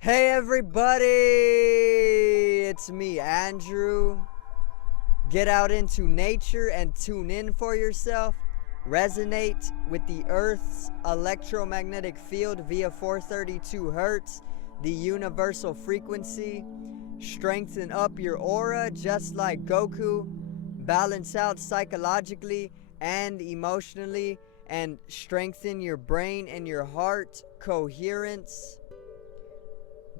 Hey everybody, it's me, Andrew. Get out into nature and tune in for yourself. Resonate with the Earth's electromagnetic field via 432 Hertz, the universal frequency. Strengthen up your aura just like Goku. Balance out psychologically and emotionally, and strengthen your brain and your heart coherence.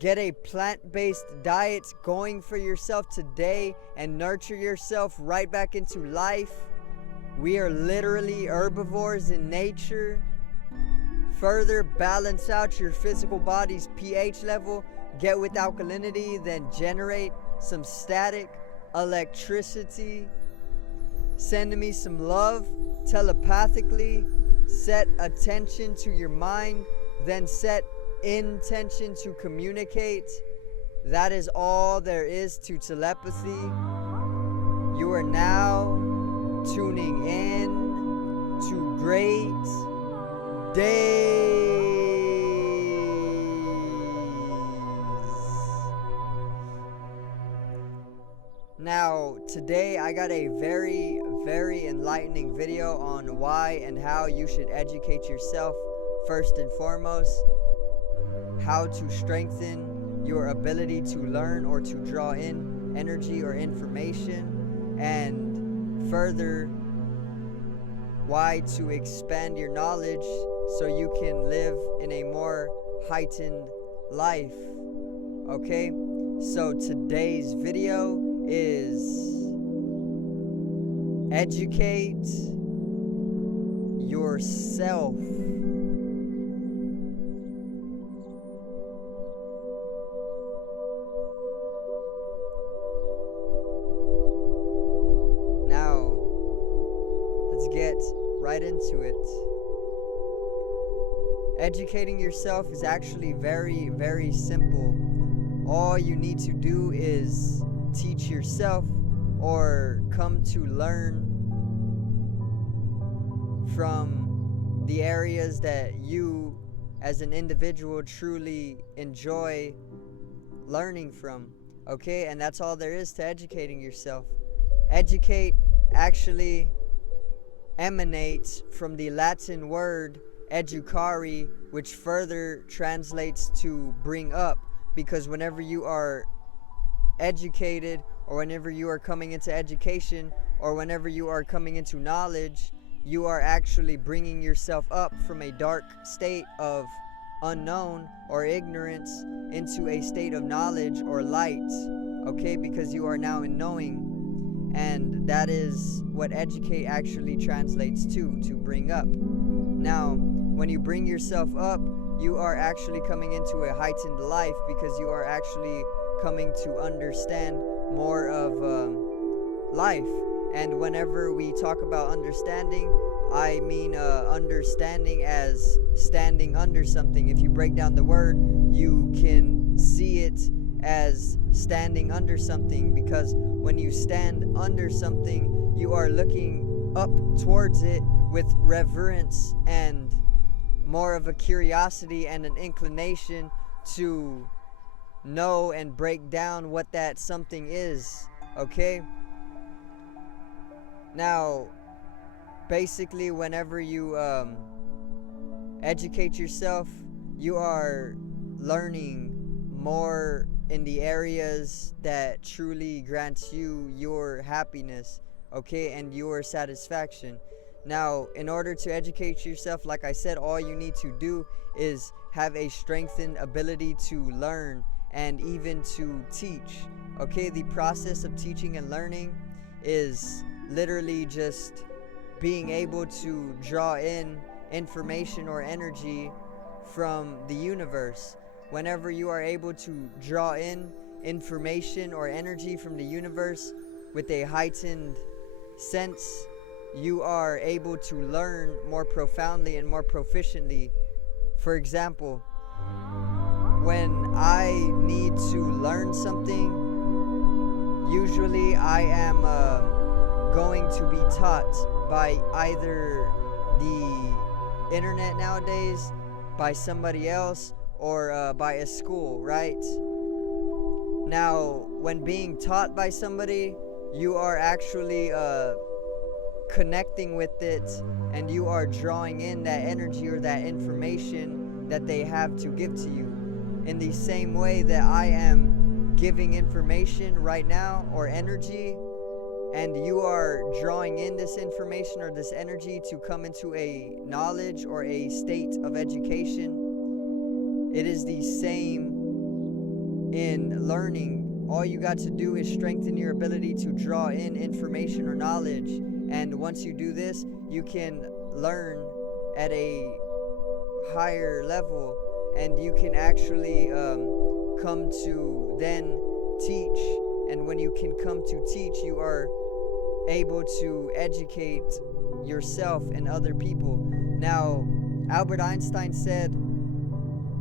Get a plant-based diet going for yourself today and nurture yourself right back into life. We are literally herbivores in nature. Further balance out your physical body's pH level. Get with alkalinity, then generate some static electricity. Send me some love telepathically. Set attention to your mind, then set intention to communicate. That is all there is to telepathy. You are now tuning in to Great Days. Now, today I got a very enlightening video on why and how you should educate yourself first and foremost. How to strengthen your ability to learn or to draw in energy or information, and further, why to expand your knowledge so you can live in a more heightened life. Okay, so today's video is educate yourself. Now, let's get right into it. Educating yourself is actually very simple. All you need to do is teach yourself or come to learn from the areas that you as an individual truly enjoy learning from. Okay, and that's all there is to educating yourself. Educate actually emanates from the Latin word educare, which further translates to bring up, because whenever you are educated, or whenever you are coming into education, or whenever you are coming into knowledge, you are actually bringing yourself up from a dark state of unknown or ignorance into a state of knowledge or light. Okay, because you are now in knowing. And that is what educate actually translates to bring up. Now, when you bring yourself up, you are actually coming into a heightened life, because you are actually coming to understand more of life. And whenever we talk about understanding, I mean understanding as standing under something. If you break down the word, you can see it as standing under something, because when you stand under something, you are looking up towards it with reverence and more of a curiosity and an inclination to know and break down what that something is. Okay, now basically, whenever you educate yourself, you are learning more in the areas that truly grants you your happiness, okay, and your satisfaction. Now, in order to educate yourself, like I said, all you need to do is have a strengthened ability to learn and even to teach. Okay, the process of teaching and learning is literally just being able to draw in information or energy from the universe. Whenever you are able to draw in information or energy from the universe with a heightened sense, you are able to learn more profoundly and more proficiently. For example, when I need to learn something, usually I am going to be taught by either the internet nowadays, by somebody else, or by a school, right? Now, when being taught by somebody, you are actually connecting with it, and you are drawing in that energy or that information that they have to give to you. In the same way that I am giving information right now, or energy, and you are drawing in this information or this energy to come into a knowledge or a state of education, it is the same in learning. All you got to do is strengthen your ability to draw in information or knowledge, and once you do this, you can learn at a higher level, and you can actually come to then teach. And when you can come to teach, you are able to educate yourself and other people. Now, Albert Einstein said,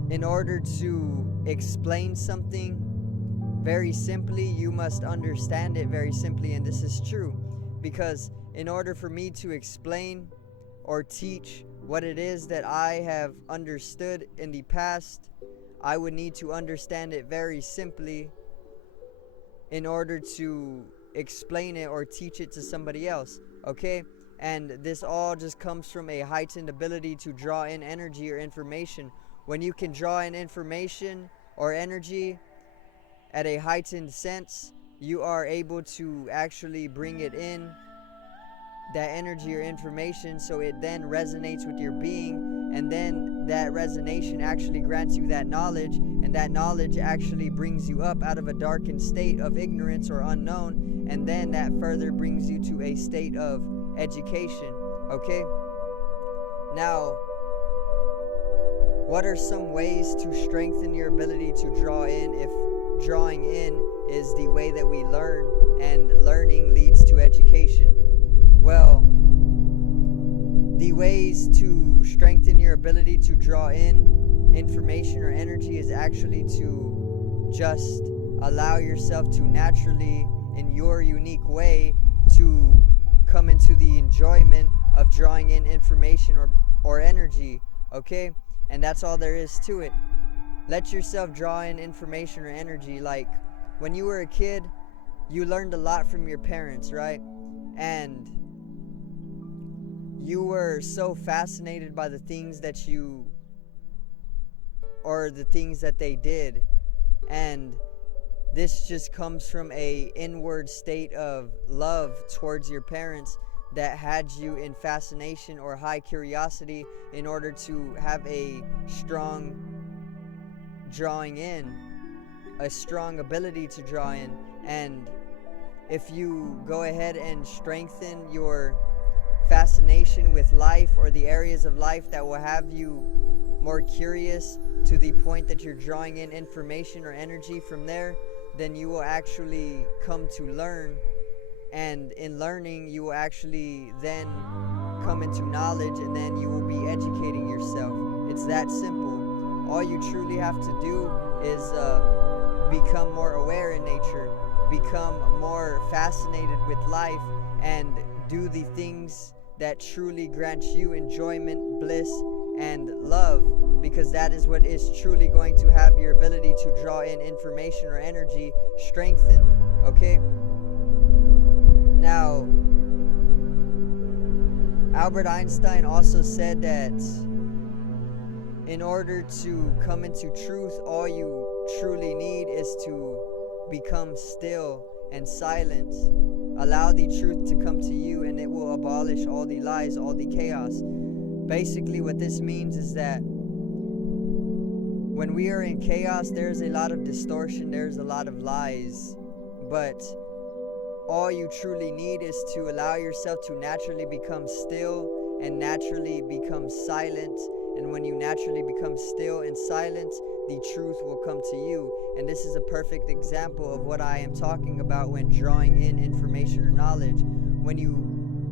in order to explain something very simply, you must understand it very simply. And this is true, because in order for me to explain or teach what it is that I have understood in the past, I would need to understand it very simply in order to explain it or teach it to somebody else, okay? And this all just comes from a heightened ability to draw in energy or information. When you can draw in information or energy at a heightened sense, you are able to actually bring it in, that energy or information, so it then resonates with your being, and then that resonation actually grants you that knowledge, and that knowledge actually brings you up out of a darkened state of ignorance or unknown, and then that further brings you to a state of education, okay? Now, what are some ways to strengthen your ability to draw in, if drawing in is the way that we learn and learning leads to education? Well, the ways to strengthen your ability to draw in information or energy is actually to just allow yourself to naturally, in your unique way, to come into the enjoyment of drawing in information or energy, okay? And that's all there is to it. Let yourself draw in information or energy. Like, when you were a kid, you learned a lot from your parents, right? And you were so fascinated by the things that they did, and this just comes from a inward state of love towards your parents that had you in fascination or high curiosity in order to have a strong drawing in, a strong ability to draw in. And if you go ahead and strengthen your fascination with life, or the areas of life that will have you more curious to the point that you're drawing in information or energy from there, then you will actually come to learn, and in learning you will actually then come into knowledge, and then you will be educating yourself. It's that simple. All you truly have to do is become more aware in nature, become more fascinated with life, and do the things that truly grant you enjoyment, bliss, and love, because that is what is truly going to have your ability to draw in information or energy strengthened, okay? Now, Albert Einstein also said that in order to come into truth, all you truly need is to become still and silent. Allow the truth to come to you, and it will abolish all the lies, all the chaos. Basically, what this means is that when we are in chaos, there's a lot of distortion, there's a lot of lies. But all you truly need is to allow yourself to naturally become still and naturally become silent. And when you naturally become still and silent, the truth will come to you. And this is a perfect example of what I am talking about when drawing in information or knowledge. When you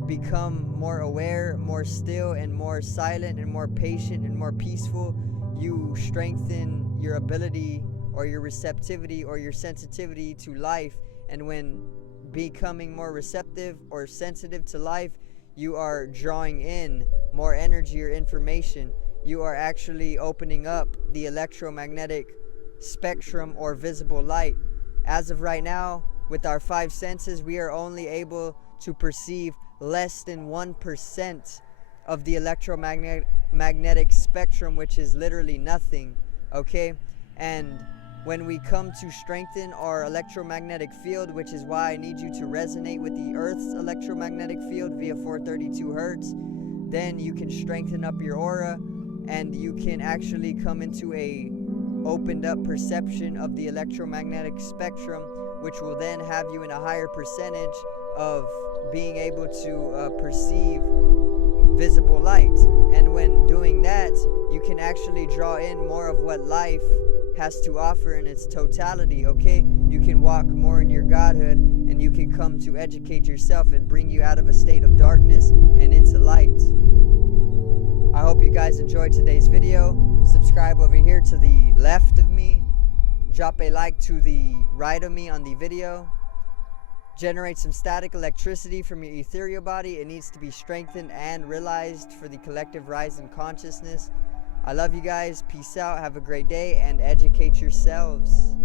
become more aware, more still, and more silent, and more patient, and more peaceful, you strengthen your ability or your receptivity or your sensitivity to life. And when becoming more receptive or sensitive to life, you are drawing in more energy or information. you are actually opening up the electromagnetic spectrum or visible light. As of right now, with our 5 senses, we are only able to perceive less than 1% of the electromagnetic spectrum, which is literally nothing, okay? And when we come to strengthen our electromagnetic field, which is why I need you to resonate with the Earth's electromagnetic field via 432 hertz, then you can strengthen up your aura, and you can actually come into a opened up perception of the electromagnetic spectrum, which will then have you in a higher percentage of being able to perceive visible light. And when doing that, you can actually draw in more of what life has to offer in its totality, okay? You can walk more in your godhood, and you can come to educate yourself and bring you out of a state of darkness and into light. I hope you guys enjoyed today's video. Subscribe over here to the left of me. Drop a like to the right of me on the video. Generate some static electricity from your ethereal body. It needs to be strengthened and realized for the collective rise in consciousness. I love you guys. Peace out. Have a great day and educate yourselves.